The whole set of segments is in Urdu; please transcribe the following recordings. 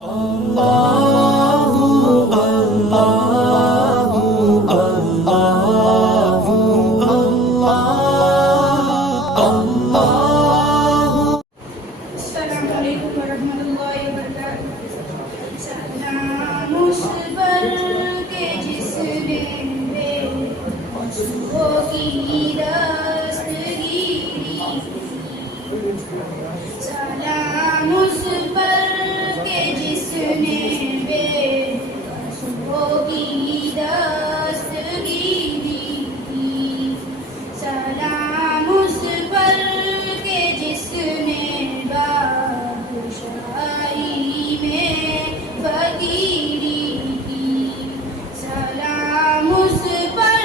سلام اس پر کہ جس نے بے قصوروں کی دستگیری کی. سلام اس پر کہ جس نے بادشاہی میں فقیری کی. سلام اس پر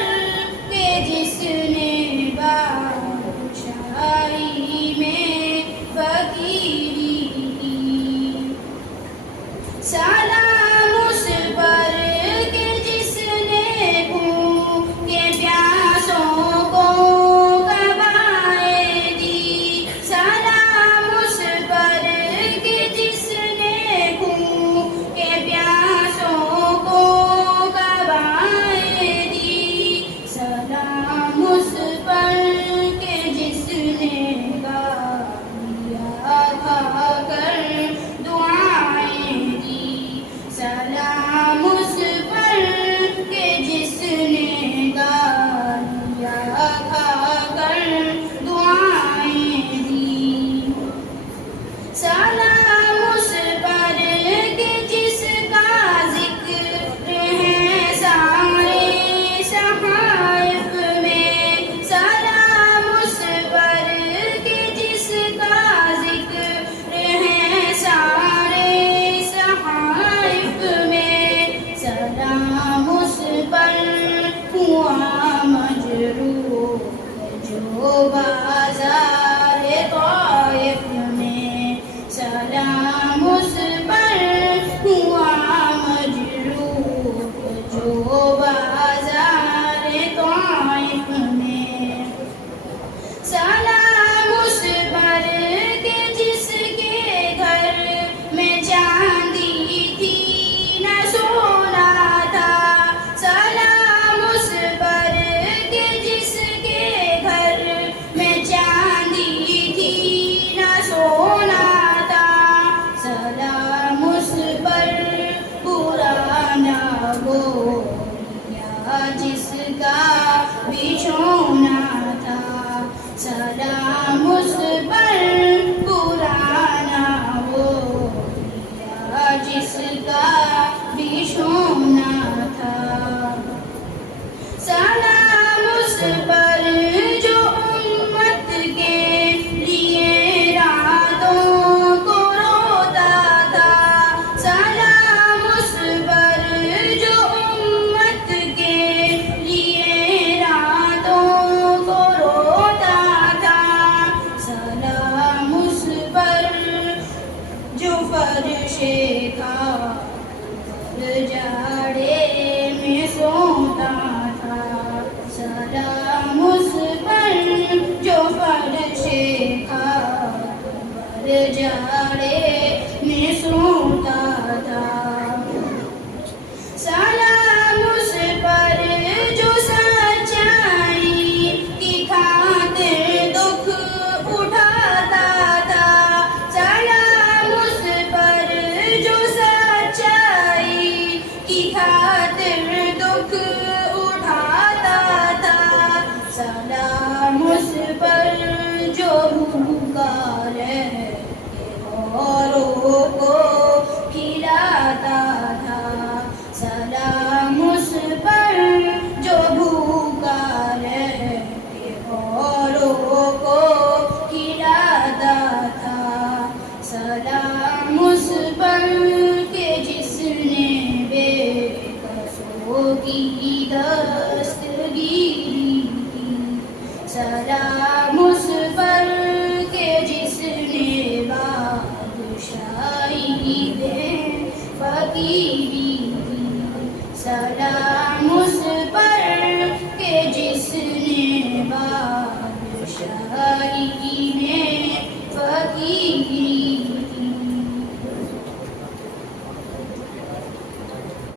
کہ جس نے بادشاہی میں فقیری کی. سلام اس پر کہ جس نے بھوکے پیاسوں کو کبائیں دی. سلام اس پر کہ جس نے بھوکے پیاسوں کو کبائیں دی. سلام اس پر کہ جس نے کھا کر دعائیں دی. سلام اس پر کہ جس نے گالیاں کھا کر دعائیں دی. سلام اس پر کہ جس کا ذکر ہے سارے صحائف میں. سلام اس پر کہ جس کا ذکر ہے سارے صحائف میں. سلام اس پر ہوا مجروح جو بازار طائف میں. سلام اس پر ہوا مجروح جو بازار طائف میں. سلام اس پر کہ جس کے گھر میں چاندی تھی نہ سونا تھا. سلام اس پر کہ جس کے گھر میں چاندی تھی نہ سونا تھا. سلام اس پر پرانا وہ جس کا بچھونا تھا. سلام اس پر پرانا وہ جس کا بچھونا تھا. سلام اس پر جو امت کے لیے راتوں کو روتا تھا. سلام اس پر جو امت کے لیے راتوں کو روتا تھا. سلام اس پر جو فرش جاڑے میں سوتا تھا. سلام اس پر جو فرش جاڑے میں سوتا تھا. سلام اس پر جو سچائی کی خاطر دکھ اٹھاتا تھا. سلام اس پر جو سچائی کی خاطر دکھ اٹھاتا تھا. سلام اس پر جو بھوکا رہ اوروں کو کھلاتا تھا. سلام اس پر جو بھوکا رہ اوروں کو کھلاتا تھا. سلام اس پر کہ جس نے بے قصوروں کی دستگیری کی. سلام اس پر کہ جس نے بادشاہی میں فقیری کی. سلام